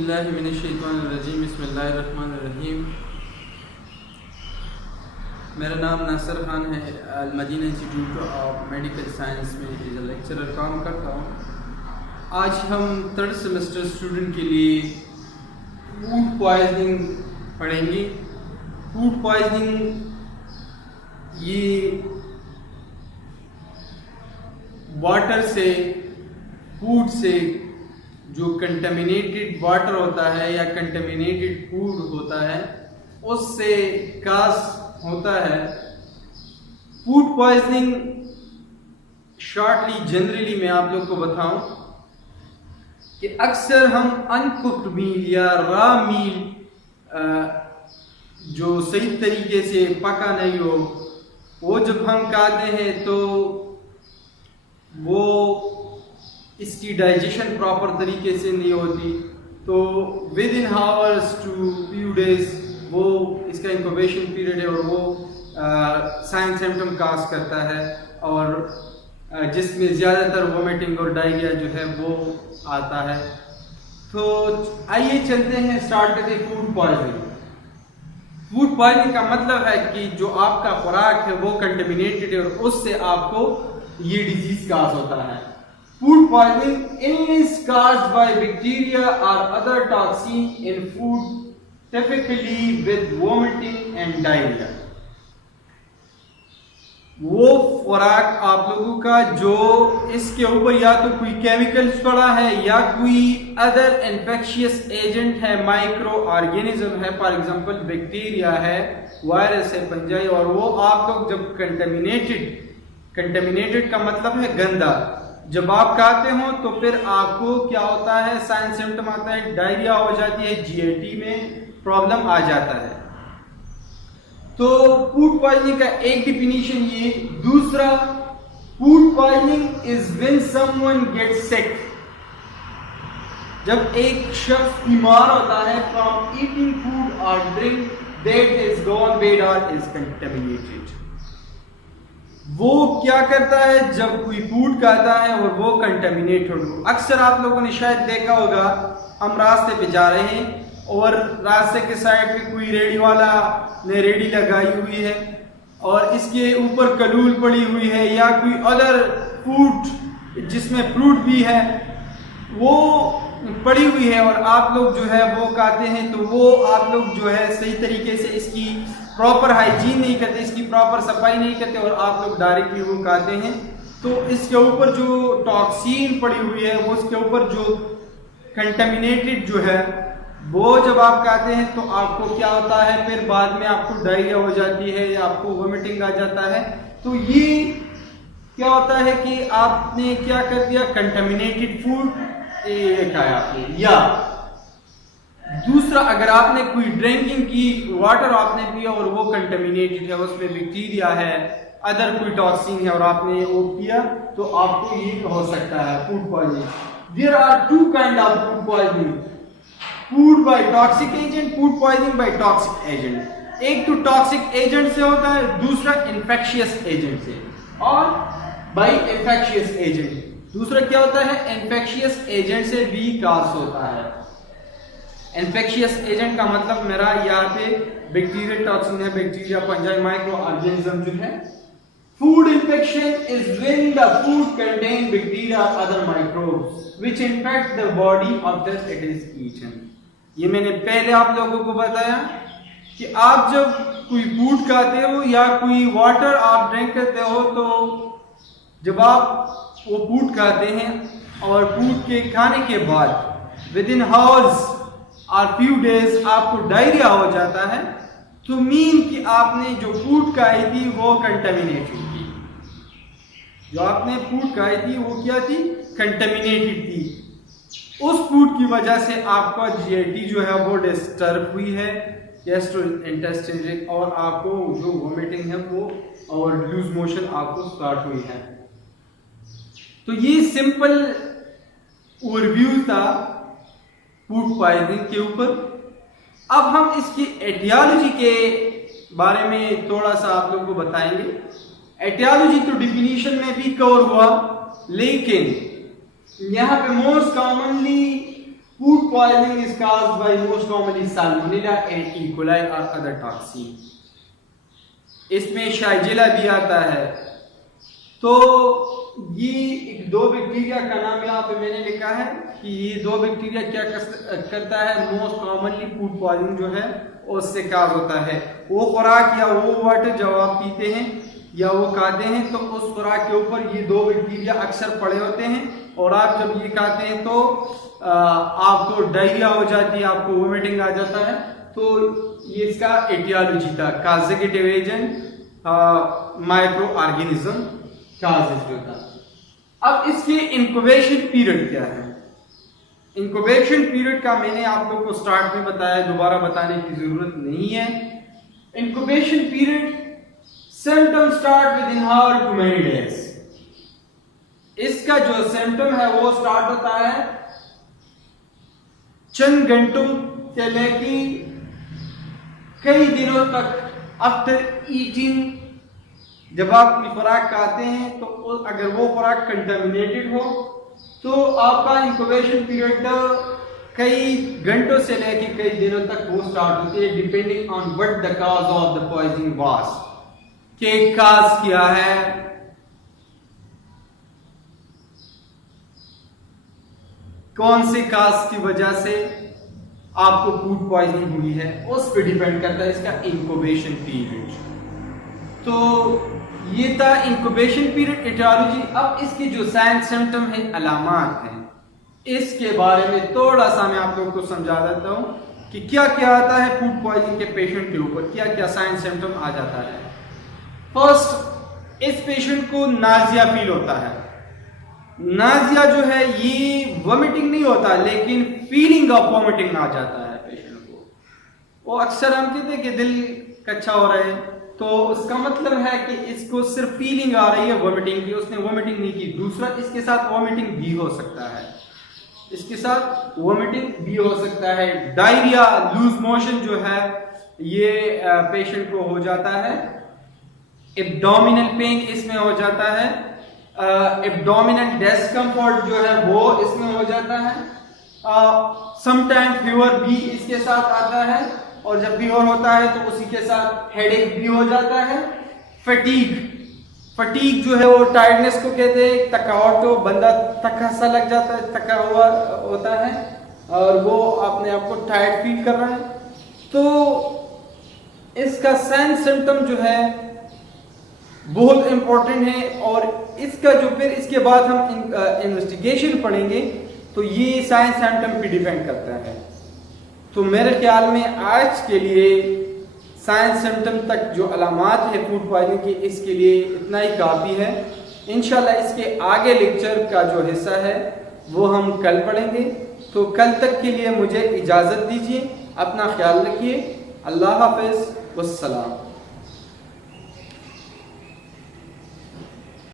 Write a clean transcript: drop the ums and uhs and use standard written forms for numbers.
औज़ुबिल्लाहिमिनश्शैतानिर्रजीम बिस्मिल्लाहिर्रहमानिर्रहीम। मेरा नाम नासिर खान है। अल-मदीना इंस्टीट्यूट ऑफ मेडिकल साइंस में एज ए लेक्चरर काम करता हूँ। आज हम थर्ड सेमेस्टर स्टूडेंट के लिए फूड पॉइजनिंग पढ़ेंगे। फूड पॉइजनिंग ये वाटर से, फूड से जो कंटेमिनेटेड वाटर होता है या कंटेमिनेटेड फूड होता है उससे काज होता है। फूड पॉइजनिंग शॉर्टली जनरली मैं आप लोग को बताऊं कि अक्सर हम अनकुक्ड मील या रॉ मील जो सही तरीके से पका नहीं हो वो जब हम खाते हैं तो वो इसकी डाइजेशन प्रॉपर तरीके से नहीं होती, तो within hours to few days वो इसका इंक्यूबेशन पीरियड है और वो साइन सिम्टम काज करता है और जिसमें ज़्यादातर वोमिटिंग और डायरिया जो है वो आता है। तो आइए चलते हैं, स्टार्ट करते हैं फूड पॉइजनिंग। फूड पॉइजनिंग का मतलब है कि जो आपका खुराक है वो कंटेमिनेटेड है और उससे आपको ये डिजीज काज होता है। Food poisoning, illness caused by bacteria or other toxin in food, typically with vomiting and diarrhea। वो खुराक आप लोगों का जो इसके ऊपर या तो कोई केमिकल्स पड़ा है या कोई अदर इन्फेक्शियस एजेंट है, माइक्रो ऑर्गेनिज्म है, फॉर एग्जांपल बैक्टीरिया है, वायरस है, फंजाई, और वो आप लोग जब कंटेमिनेटेड का मतलब है गंदा, जब आप खाते हो तो फिर आपको क्या होता है, साइन सिम्टम आता है, डायरिया हो जाती है, जीआईटी में प्रॉब्लम आ जाता है। तो फूड पॉइजनिंग का एक डिफिनीशन ये। दूसरा, food poisoning is when someone gets sick, जब एक शख्स बीमार होता है फ्रॉम ईटिंग फूड और drink that is gone bad और इज कंटेमिनेटेड। वो क्या करता है, जब कोई फूड खाता है और वो कंटेमिनेटेड हो। अक्सर आप लोगों ने शायद देखा होगा, हम रास्ते पे जा रहे हैं और रास्ते के साइड पे कोई रेडी वाला ने रेडी लगाई हुई है और इसके ऊपर कलूल पड़ी हुई है या कोई अदर फूड जिसमें फ्रूट भी है वो पड़ी हुई है और आप लोग जो है वो खाते हैं, तो वो आप लोग जो है सही तरीके से इसकी प्रॉपर हाइजीन नहीं करते, इसकी प्रॉपर सफाई नहीं करते और आप लोग डायरेक्टली वो खाते हैं। तो इसके ऊपर जो टॉक्सिन पड़ी हुई है वो उसके ऊपर जो कंटेमिनेटेड जो है वो जब आप खाते हैं तो आपको क्या होता है, फिर बाद में आपको डायरिया हो जाती है या आपको वोमिटिंग आ जाता है। तो ये क्या होता है कि आपने क्या कर दिया, कंटेमिनेटेड फूड खाया आपने। या दूसरा, अगर आपने कोई ड्रिंकिंग की, वाटर आपने पिया और वो कंटेमिनेटेड है, उसमें बैक्टीरिया है, अदर कोई टॉक्सिन है और आपने वो पिया, तो आपको ये हो सकता है food poisoning. There are two kind of food poisoning, food by toxic agent, food poisoning by toxic agent. एक तो टॉक्सिक एजेंट से होता है, दूसरा इन्फेक्शियस एजेंट से, और बाय इन्फेक्शियस एजेंट। दूसरा क्या होता है, इन्फेक्शियस एजेंट से भी काज होता है। इन्फेक्शियस एजेंट का मतलब मेरा यहाँ पे बैक्टीरियल टॉक्सिन है, बैक्टीरिया, फंजाई, माइक्रो ऑर्गेनिज्म जो है। Food infection is when the food contain bacteria और other microbes which infect the body after it is eaten. ये मैंने पहले आप लोगों को बताया कि आप जब कोई फूड खाते हो या कोई वाटर आप ड्रिंक करते हो, तो जब आप वो फूड खाते हैं और फूड के खाने के बाद विद इन हावर्स और फ्यू डेज आपको डायरिया हो जाता है, तो मीन कि आपने जो फूड खाई थी वो कंटेमिनेटेड थी। जो आपने फूड खाई थी वो क्या थी, कंटेमिनेटेड थी। उस फूड की वजह से आपका जीआईटी जो है वो डिस्टर्ब हुई है, गैस्ट्रोइंटेस्टाइनल, और आपको जो वोमिटिंग है वो और लूज मोशन आपको स्टार्ट हुई है। तो ये सिंपल ओवरव्यू था फूड पॉइजनिंग के ऊपर। अब हम इसकी एटियोलॉजी के बारे में थोड़ा सा आप लोगों को बताएंगे। एटियोलॉजी तो डिफिनीशन में भी कवर हुआ, लेकिन यहाँ पे most commonly Food poisoning is caused by most commonly salmonella and E. coli or other toxin. इसमें शाइजिला भी आता है। तो ये एक दो बैक्टीरिया का नाम यहाँ पे मैंने लिखा है कि ये दो बैक्टीरिया क्या करता है, मोस्ट कॉमनली फूड पॉइजनिंग जो है उससे काज होता है। वो खुराक या वो वाटर जब आप पीते हैं या वो खाते हैं तो उस खुराक के ऊपर ये दो बैक्टीरिया अक्सर पड़े होते हैं और आप जब ये खाते हैं तो आपको डायरिया हो जाती है, आपको वोमिटिंग आ जाता है। तो ये इसका एटियोलॉजी था, causative agent micro organism causes जो था। अब इसके इंक्यूबेशन पीरियड क्या है? इंक्यूबेशन पीरियड का मैंने आप लोग को स्टार्ट में बताया, दोबारा बताने की जरूरत नहीं है। Incubation period symptom start within hour to many days. इसका जो सिम्टम है वो स्टार्ट होता है चंद घंटों से लेके कई दिनों तक आफ्टर ईटिंग। जब आप खुराक खाते हैं तो अगर वो खुराक कंटामिनेटेड हो तो आपका इंक्यूबेशन पीरियड कई घंटों से लेकर कई दिनों तक वो स्टार्ट होती है, depending on what the cause of the poisoning was, के काज क्या है, कौन से काज की वजह से आपको फूड पॉइजनिंग हुई है, उस पर डिपेंड करता है इसका इंक्यूबेशन पीरियड। तो ये था इंक्यूबेशन पीरियड, एटियोलॉजी। अब इसके जो साइन सिम्टम है, अलामात हैं, इसके बारे में थोड़ा सा मैं आप लोगों को समझा देता हूं कि क्या क्या आता है फूड पॉइजनिंग के पेशेंट के ऊपर, क्या क्या साइन सिम्टम आ जाता है। फर्स्ट, इस पेशेंट को नाजिया फील होता है। नाजिया जो है ये वोमिटिंग नहीं होता लेकिन फीलिंग ऑफ वोमिटिंग आ जाता है पेशेंट को। वो अक्सर हम कहते हैं कि दिल कच्चा हो रहा है तो उसका मतलब है कि इसको सिर्फ फीलिंग आ रही है वोमिटिंग की, उसने वोमिटिंग नहीं की। दूसरा, इसके साथ वोमिटिंग भी हो सकता है, इसके साथ वोमिटिंग भी हो सकता है। डायरिया, लूज मोशन जो है ये पेशेंट को हो जाता है। एब्डोमिनल पेन इसमें हो जाता है। एब्डोमिनल डिस्कम्फर्ट जो है वो इसमें हो जाता है। समटाइम फीवर भी इसके साथ आता है और जब फीवर होता है तो उसी के साथ हेडेक भी हो जाता है। फटीग जो है वो टायर्डनेस को कहते हैं, थकावट, तो बंदा थका सा लग जाता है, थका हुआ होता है और वो अपने आप को टायर्ड फील कर रहा है। तो इसका साइन सिम्टम जो है बहुत इंपॉर्टेंट है और इसका जो फिर इसके बाद हम इन्वेस्टिगेशन पढ़ेंगे तो ये साइन सिम्टम पे डिपेंड करता है। तो मेरे ख्याल में आज के लिए साइन सिम्टम तक जो अलामात है फूड पॉइजनिंग की, इसके लिए इतना ही काफ़ी है। इंशाल्लाह इसके आगे लेक्चर का जो हिस्सा है वो हम कल पढ़ेंगे। तो कल तक के लिए मुझे इजाज़त दीजिए, अपना ख्याल रखिए। अल्लाह हाफ़िज़, वस्सलाम।